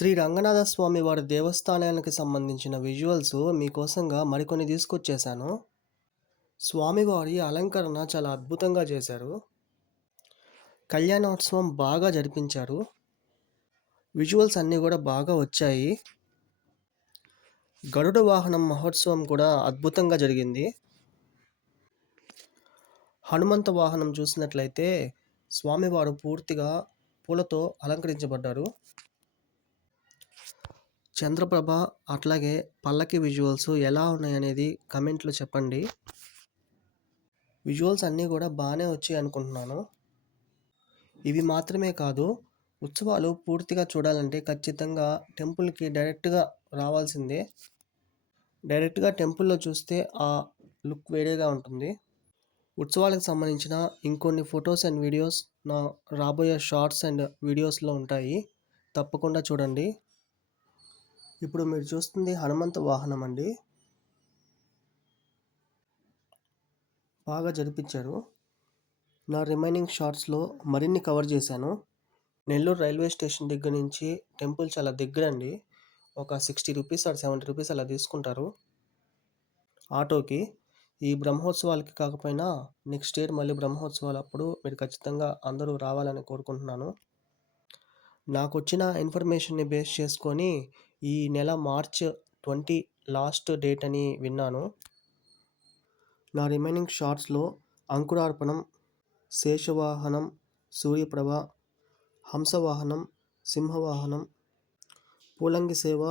శ్రీ రంగనాథ స్వామి వారి దేవస్థానానికి సంబంధించిన విజువల్స్ మీకోసంగా మరికొన్ని తీసుకొచ్చేసాను స్వామివారి అలంకరణ చాలా అద్భుతంగా చేశారు. కళ్యాణోత్సవం బాగా జరిపించారు. విజువల్స్ అన్నీ కూడా బాగా వచ్చాయి. గరుడ వాహనం మహోత్సవం కూడా అద్భుతంగా జరిగింది. హనుమంత వాహనం చూసినట్లయితే స్వామివారు పూర్తిగా పూలతో అలంకరించబడ్డారు. చంద్రప్రభ అట్లాగే పల్లకి విజువల్స్ ఎలా ఉన్నాయనేది కమెంట్లో చెప్పండి. విజువల్స్ అన్నీ కూడా బాగానే వచ్చాయి అనుకుంటున్నాను. ఇవి మాత్రమే కాదు ఉత్సవాలు పూర్తిగా చూడాలంటే ఖచ్చితంగా టెంపుల్కి డైరెక్ట్గా రావాల్సిందే. డైరెక్ట్గా టెంపుల్లో చూస్తే ఆ లుక్ వేరేగా ఉంటుంది. ఉత్సవాలకు సంబంధించిన ఇంకొన్ని ఫొటోస్ అండ్ వీడియోస్ నా రాబోయే షార్ట్స్ అండ్ వీడియోస్లో ఉంటాయి. తప్పకుండా చూడండి. ఇప్పుడు మీరు చూస్తుంది హనుమంత వాహనం అండి. బాగా జరిపించారు. నా రిమైనింగ్ షార్ట్స్లో మరిన్ని కవర్ చేశాను. నెల్లూరు రైల్వే స్టేషన్ దగ్గర నుంచి టెంపుల్ చాలా దగ్గర అండి ఒక sixty rupees or seventy rupees అలా తీసుకుంటారు. ఆటోకి. ఈ బ్రహ్మోత్సవాలకి కాకపోయినా నెక్స్ట్ ఇయర్ మళ్ళీ బ్రహ్మోత్సవాలు అప్పుడు మీరు ఖచ్చితంగా అందరూ రావాలని కోరుకుంటున్నాను. నాకు వచ్చిన ఇన్ఫర్మేషన్ని బేస్ చేసుకొని ఈ నెల మార్చ్ ట్వంటీ లాస్ట్ డేట్ అని విన్నాను. నా రిమైనింగ్ షార్ట్స్లో అంకురార్పణం శేషవాహనం సూర్యప్రభ హంసవాహనం సింహవాహనం పూలంగి సేవ